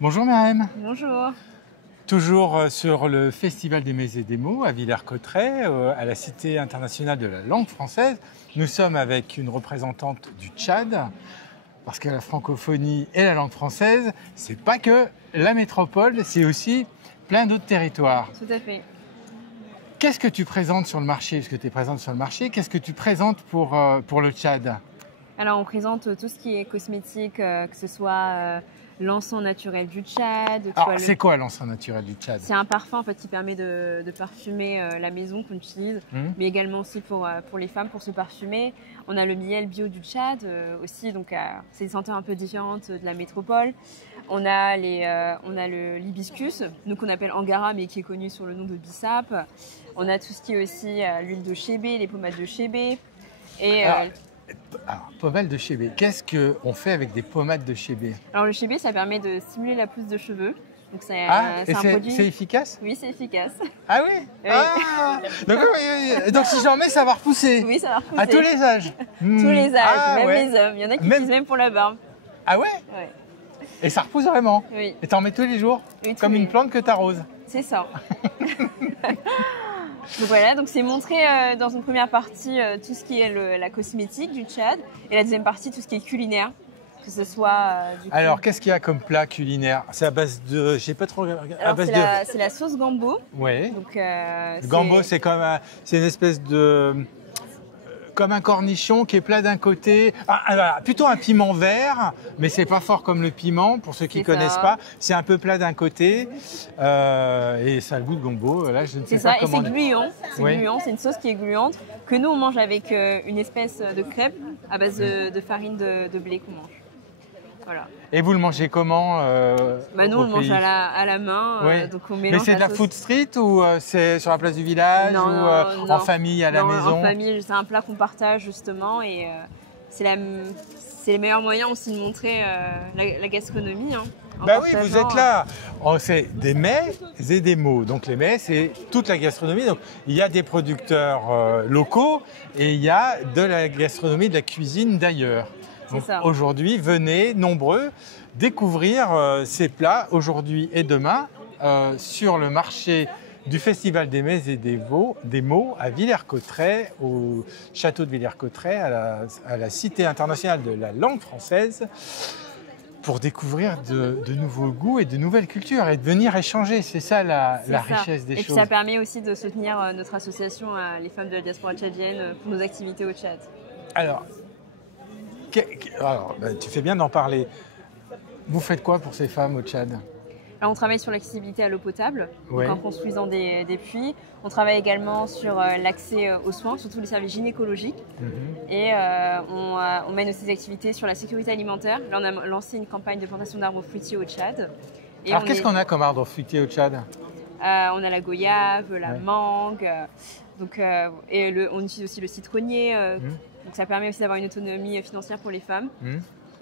Bonjour Miriam. Bonjour. Toujours sur le Festival des Mets et des Mots à Villers-Cotterêts, à la Cité internationale de la langue française. Nous sommes avec une représentante du Tchad, parce que la francophonie et la langue française, c'est pas que la métropole, c'est aussi plein d'autres territoires. Tout à fait. Qu'est-ce que tu présentes sur le marché? Parce que tu es présente sur le marché, qu'est-ce que tu présentes pour le Tchad? Alors, on présente tout ce qui est cosmétique, que ce soit l'encens naturel du Tchad. Alors, c'est quoi l'encens naturel du Tchad? C'est un parfum en fait, qui permet de parfumer la maison qu'on utilise, mais également aussi pour les femmes, pour se parfumer. On a le miel bio du Tchad aussi, donc c'est des senteurs un peu différentes de la métropole. On a l'hibiscus, nous qu'on appelle Angara, mais qui est connu sur le nom de Bissap. On a tout ce qui est aussi l'huile de chébé, les pommades de chébé. Et, Alors, pommade de chébé, qu'est-ce qu'on fait avec des pommades de chébé? Alors le chébé, ça permet de stimuler la pousse de cheveux. Donc c'est et un produit. C'est efficace? Oui, c'est efficace. Ah oui, Oui. Ah donc si j'en mets, ça va repousser? Oui, ça va repousser. À tous les âges? Tous les âges, Ah, même ouais. les hommes. Il y en a qui disent même pour la barbe. Ah ouais? Ouais. Et ça repousse vraiment? Oui. Et t'en mets tous les jours? Oui, tous Comme les- une plante que t'arroses? C'est ça. Donc voilà, donc c'est montré dans une première partie tout ce qui est la cosmétique du Tchad et la deuxième partie tout ce qui est culinaire, que ce soit du coup- Alors, qu'est-ce qu'il y a comme plat culinaire? C'est à base de... J'ai pas trop... À Alors, base c'est la sauce gambo. Ouais. Donc, Le gambo, c'est comme c'est une espèce de... Comme un cornichon qui est plat d'un côté. Voilà, plutôt un piment vert, mais c'est pas fort comme le piment, pour ceux qui C'est connaissent ça. pas. C'est un peu plat d'un côté, et ça a le goût de gombo. Là, je ne sais C'est pas ça, et comment... c'est gluant. C'est Oui. gluant, c'est une sauce qui est gluante que nous on mange avec une espèce de crêpe à base de farine de blé qu'on mange. Voilà. Et vous le mangez comment Bah nous au on le mange pays? à la main, Oui. donc on Mais mélange c'est de la sauce. food street ou c'est sur la place du village Non, ou non, en non. famille à la Non, maison? En famille, c'est un plat qu'on partage justement et c'est le meilleur moyen aussi de montrer la gastronomie. Hein, en Bah oui, partageant, vous êtes là. Oh, c'est des mets et des mots. Donc les mets, c'est toute la gastronomie. Donc il y a des producteurs locaux et il y a de la gastronomie, de la cuisine d'ailleurs. Donc ça. aujourd'hui, venez nombreux découvrir ces plats aujourd'hui et demain sur le marché du Festival des Mets et des Mots à Villers-Cotterêts, au château de Villers-Cotterêts, à la Cité internationale de la langue française, pour découvrir de nouveaux goûts et de nouvelles cultures et de venir échanger. C'est ça la C'est ça. richesse des et puis choses. ça permet aussi de soutenir notre association, les femmes de la diaspora tchadienne, pour nos activités au Tchad. Alors, tu fais bien d'en parler. Vous faites quoi pour ces femmes au Tchad? Alors, on travaille sur l'accessibilité à l'eau potable, donc Ouais. en construisant des puits. On travaille également sur l'accès aux soins, surtout les services gynécologiques. Et on mène aussi des activités sur la sécurité alimentaire. Là, on a lancé une campagne de plantation d'arbres fruitiers au Tchad. Et Alors, qu'est-ce qu'on a comme arbre fruitier au Tchad? On a la goyave, la mangue, on utilise aussi le citronnier. Donc ça permet aussi d'avoir une autonomie financière pour les femmes.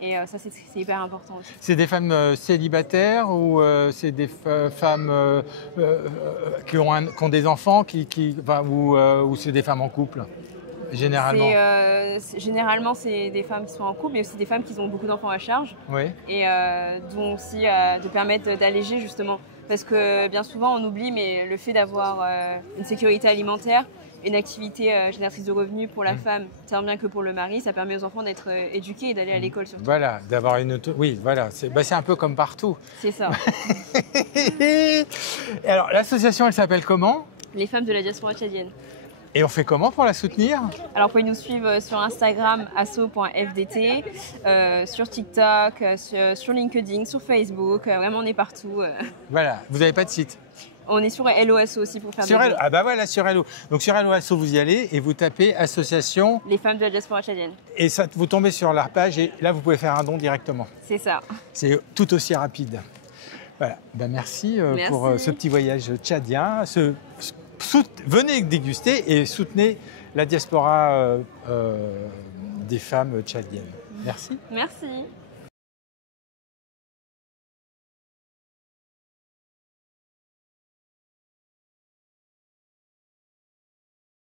Et ça, c'est hyper important aussi. C'est des femmes célibataires ou c'est des femmes qui ont des enfants ou c'est des femmes en couple, généralement? Généralement, c'est des femmes qui sont en couple, mais aussi des femmes qui ont beaucoup d'enfants à charge. Oui. Et dont aussi de permettre d'alléger justement. Parce que bien souvent, on oublie, mais le fait d'avoir une sécurité alimentaire, une activité génératrice de revenus pour la femme, tant bien que pour le mari, ça permet aux enfants d'être éduqués et d'aller à l'école surtout. Voilà, d'avoir une Oui, voilà, c'est un peu comme partout. C'est ça. Et alors, l'association, elle s'appelle comment? Les femmes de la diaspora tchadienne. Et on fait comment pour la soutenir? Alors, vous pouvez nous suivre sur Instagram, asso.fdt, sur TikTok, sur LinkedIn, sur Facebook. Vraiment, on est partout. Voilà, vous n'avez pas de site? On est sur LOSO aussi pour faire Sur des Hello. dons. Ah bah voilà, sur Hello. Donc sur Hello vous y allez et vous tapez association Les femmes de la diaspora tchadienne. et ça, vous tombez sur leur page et là vous pouvez faire un don directement. C'est ça. C'est tout aussi rapide. Voilà. Ben merci, Merci. pour ce petit voyage tchadien. Venez déguster et soutenez la diaspora des femmes tchadiennes. Merci. Merci.